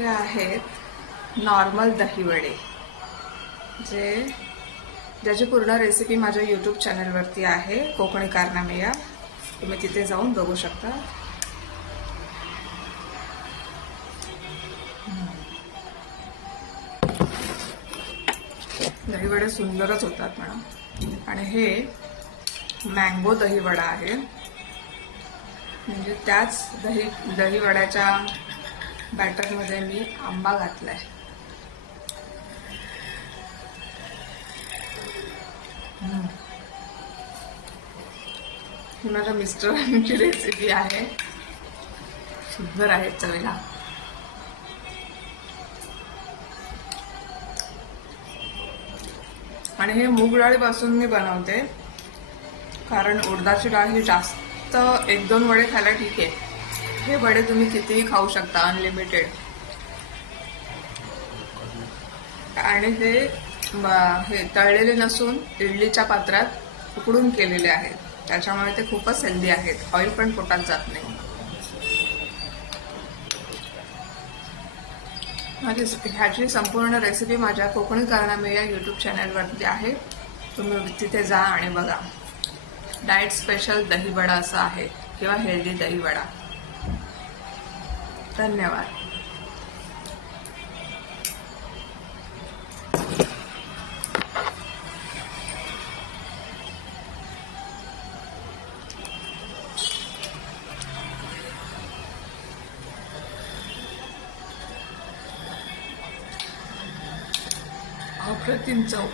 हे आहेत नॉर्मल दहीवडे, ज्याची पूर्ण रेसिपी माझ्या यूट्यूब चॅनलवरती आहे, कोकणी कारनामे या. तुम्ही तिथे जाऊन बघू शकता. दहीवडे सुंदरच होतात म्हणा. आणि हे मँगो दहीवडा आहे, म्हणजे त्याच दहीवड्याच्या बॅटरमध्ये मी आंबा घातलाय. ही माझ्या मिस्टरांची रेसिपी आहे, सुंदर आहे चवीला. आणि हे मूग डाळीपासून मी बनवते, कारण उडदाची डाळ ही जास्त 1-2 वडे खायला ठीक आहे. हे वडे तुम्ही कितीही खाऊ शकता, अनलिमिटेड. आणि ते हे तळलेले नसून इडलीच्या पात्रात उकडून केलेले आहेत, त्याच्यामुळे ते खूपच हेल्दी आहेत. ऑइल पण पोटात जात नाही. ह्याची संपूर्ण रेसिपी माझ्या कोकणी कारनामे या यूट्यूब चॅनलवरती आहे. तुम्ही तिथे जा आणि बघा. डाएट स्पेशल दहीवडा असा आहे, किंवा हेल्दी दहीवडा. धन्यवाद. अप्रतिम चव.